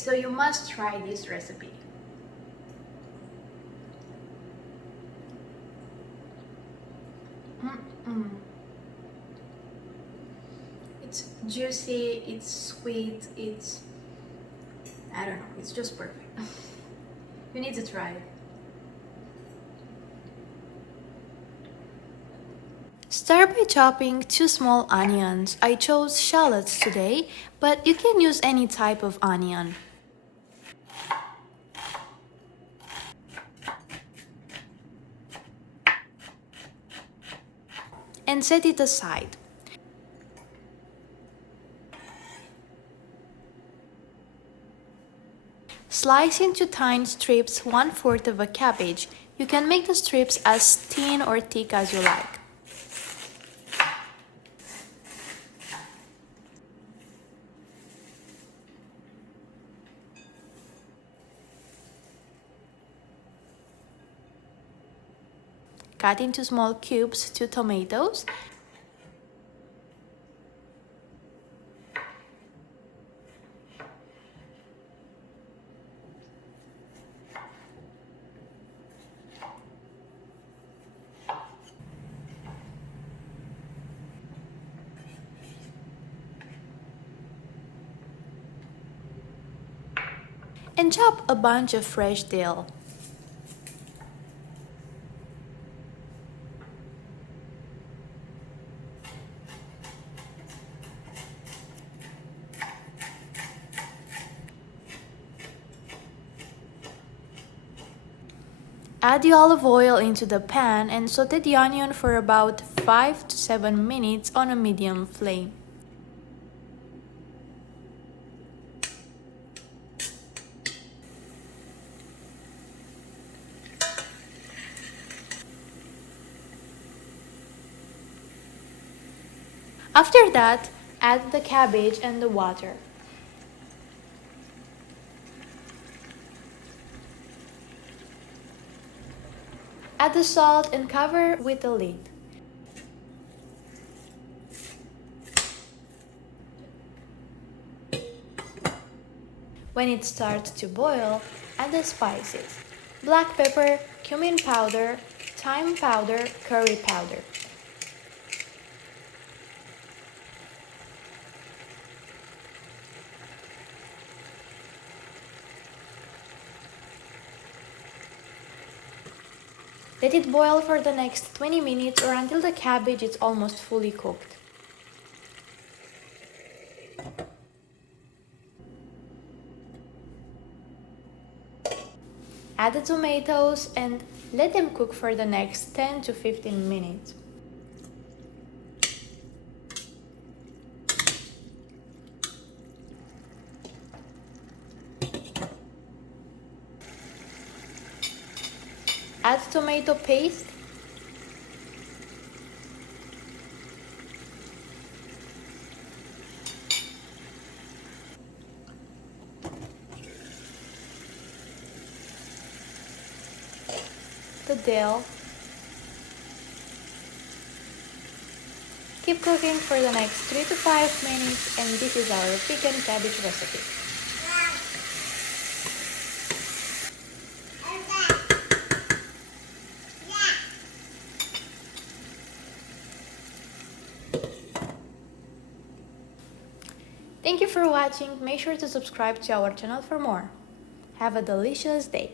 So you must try this recipe. It's juicy, it's sweet, I don't know, it's just perfect. You need to try it. Start by chopping 2 small onions. I chose shallots today, but you can use any type of onion. And set it aside. Slice into thin strips 1/4 of a cabbage. You can make the strips as thin or thick as you like. Cut into small cubes 2 tomatoes. And chop a bunch of fresh dill. Add the olive oil into the pan and saute the onion for about 5 to 7 minutes on a medium flame. After that, add the cabbage and the water. Add the salt and cover with the lid. When it starts to boil, add the spices: black pepper, cumin powder, thyme powder, curry powder. Let it boil for the next 20 minutes or until the cabbage is almost fully cooked. Add the tomatoes and let them cook for the next 10 to 15 minutes. Add tomato paste, the dill. Keep cooking for the next 3 to 5 minutes, and this is our vegan cabbage recipe. Thank you for watching. Make sure to subscribe to our channel for more. Have a delicious day.